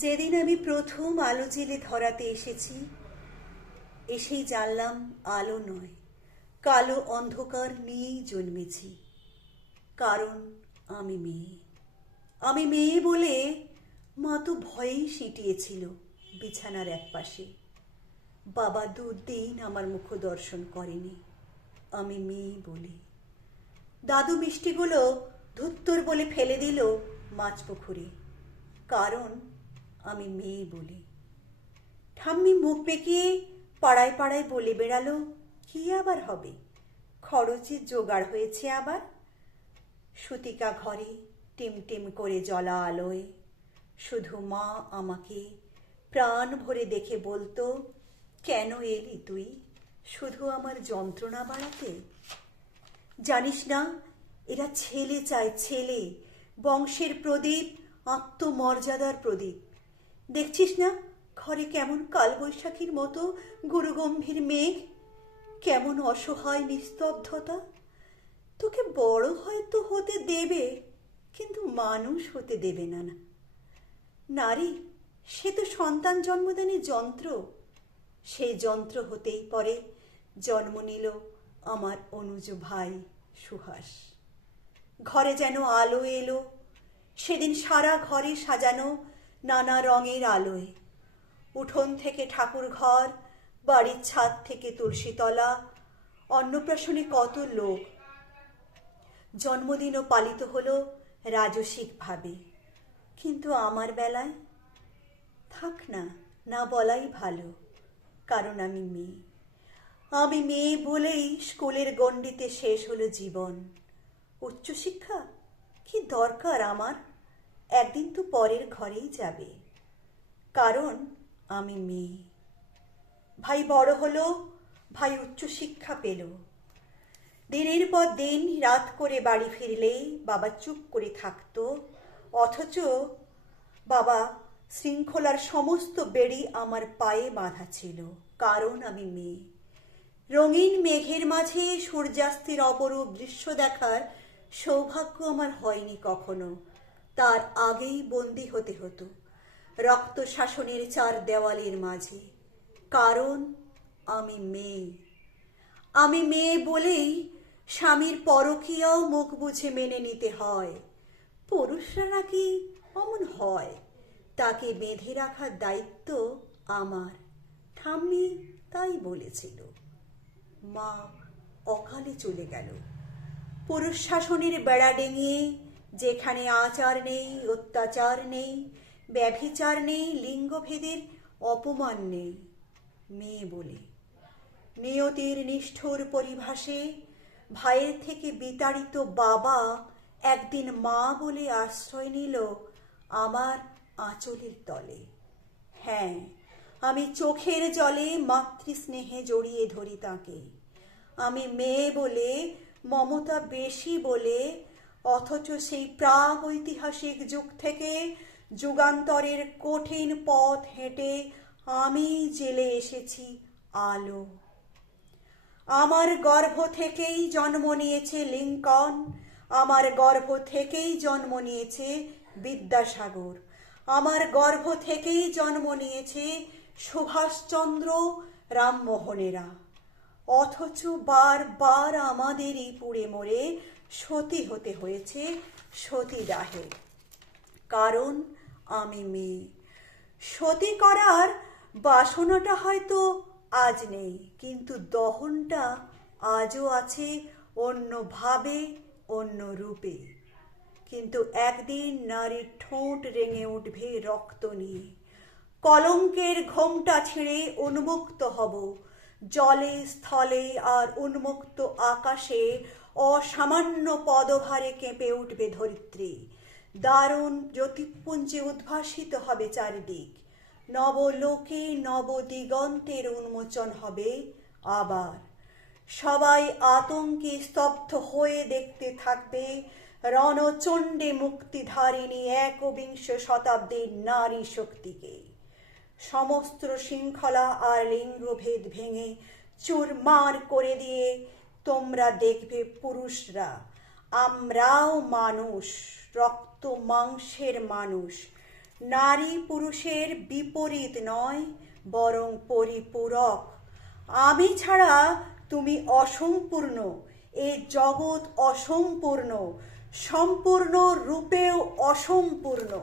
যেদিন আমি প্রথম আলো জেলে ধরাতে এসেছি, এসেই জানলাম আলো নয়, কালো অন্ধকার নিয়েই জন্মেছি। কারণ আমি মেয়ে। আমি মেয়ে বলে মা তো ভয়েই সিঁটিয়েছিল বিছানার একপাশে। বাবা দুদিন আমার মুখ দর্শন করেনি, আমি মেয়ে বলে। দাদু মিষ্টিগুলো ধুত্তর বলে ফেলে দিল মাছ পুকুরে, কারণ আমি মেয়ে বলে। ঠাম্মি মুখ বেঁকিয়ে পাড়ায় পাড়ায় বলে বেড়ালো, কি আবার হবে, খরচের জোগাড় হয়েছে আবার। সুতিকা ঘরে টিমটিম করে জ্বলা আলোয় শুধু মা আমাকে প্রাণ ভরে দেখে বলতো, কেন এলি তুই শুধু আমার যন্ত্রণা বাড়াতে? জানিস না, এরা ছেলে চায়, ছেলে, বংশের প্রদীপ, আত্মমর্যাদার প্রদীপ। দেখছিস না ঘরে কেমন কালবৈশাখীর মতো গুরুগম্ভীর মেঘ, কেমন অসহায় নিস্তব্ধতা। তোকে বড় হয়তো হতে দেবে, কিন্তু মানুষ হতে দেবে না। নারী সে তো সন্তান জন্মদানের যন্ত্র। সেই যন্ত্র হতেই পরে জন্ম নিল আমার অনুজ ভাই সুহাস। ঘরে যেন আলো এলো সেদিন, সারা ঘরে সাজানো নানা রঙের আলোয়। উঠোন থেকে ঠাকুর ঘর, বাড়ির ছাদ থেকে তুলসীতলা, অন্নপ্রাশনে কত লোক। জন্মদিনও পালিত হলো রাজসিকভাবে। কিন্তু আমার বেলায় থাক না, না বলাই ভালো, কারণ আমি মেয়ে। আমি মেয়ে বলেই স্কুলের গণ্ডিতে শেষ হলো জীবন। উচ্চশিক্ষা কি দরকার আমার, একদিন তো পরের ঘরেই যাবে, কারণ আমি মেয়ে। ভাই বড় হলো, ভাই উচ্চশিক্ষা পেল। দিনের পর দিন রাত করে বাড়ি ফিরলেই বাবা চুপ করে থাকতো, অথচ বাবা শৃঙ্খলার সমস্ত বেড়ি আমার পায়ে বাঁধা ছিল, কারণ আমি মেয়ে। রঙিন মেঘের মাঝে সূর্যাস্তের অপরূপ দৃশ্য দেখার সৌভাগ্য আমার হয়নি কখনো। তার আগেই বন্দী হতে হতো রক্ত শাসনের চার দেওয়ালের মাঝে, কারণ আমি মেয়ে। আমি মেয়ে বলেই স্বামীর পরকীয়াও মুখ বুঝে মেনে নিতে হয়। পুরুষরা নাকি অমন হয়, তাকে বেঁধে রাখার দায়িত্ব আমার, ঠাম্মি তাই বলেছিল। মা অকালে চলে গেল পুরুষ শাসনের বেড়া ডেঙিয়ে, যেখানে আচার নেই, অত্যাচার নেই, ব্যভিচার নেই, লিঙ্গভেদের অপমান নেই। মেয়ে বলে নিয়তির নিষ্ঠুর পরিভাষে ভাইয়ের থেকে বিতাড়িত বাবা একদিন মা বলে আশ্রয় নিল আমার আঁচলের তলে। হ্যাঁ, আমি চোখের জলে মাতৃস্নেহে জড়িয়ে ধরি তাকে। আমি মেয়ে বলে, মমতা বেশি বলে, অথচ সেই প্রাগ ঐতিহাসিক যুগ থেকে যুগান্তরের কঠিন পথ হেঁটে আমি জেলে এসেছি আলো। আমার গর্ভ থেকেই জন্ম নিয়েছে লিঙ্কন, আমার গর্ভ থেকেই জন্ম নিয়েছে বিদ্যাসাগর, আমার গর্ভ থেকেই জন্ম নিয়েছে সুভাষচন্দ্র, রামমোহনেরা। অথচ বারবার আমাদেরই পুড়ে মরে সতী হতে হয়েছে সতীদাহে, কারণ আমি মেয়ে। সতী করার বাসনাটা হয়তো আজ নেই, কিন্তু দহনটা আজও আছে অন্যভাবে, অন্য রূপে। কিন্তু একদিন নারীর ঠোঁট রেঙে উঠবে রক্ত নিয়ে। কলঙ্কের ঘোমটা ছিঁড়ে উন্মুক্ত হব জলে, স্থলে আর উন্মুক্ত আকাশে। অসামান্য পদভারে কেঁপে উঠবে ধরিত্রী। দারুণ জ্যোতিপুঞ্জে উদ্ভাসিত হবে চারিদিক। নবলোকে নবদিগন্তের উন্মোচন হবে আবার। সবাই আতঙ্কে স্তব্ধ হয়ে দেখতে থাকবে রণচণ্ডে মুক্তিধারিণী একবিংশ শতাব্দীর নারী শক্তিকে। সমস্ত শৃঙ্খলা আর লিঙ্গভেদ ভেঙে চুরমার করে দিয়ে তোমরা দেখবে পুরুষরা, আমরাও মানুষ, রক্ত মাংসের মানুষ, নারী পুরুষের বিপরীত নয়, বরং পরিপূরক। আমি ছাড়া তুমি অসম্পূর্ণ, এ জগৎ অসম্পূর্ণ, সম্পূর্ণ রূপেও অসম্পূর্ণ।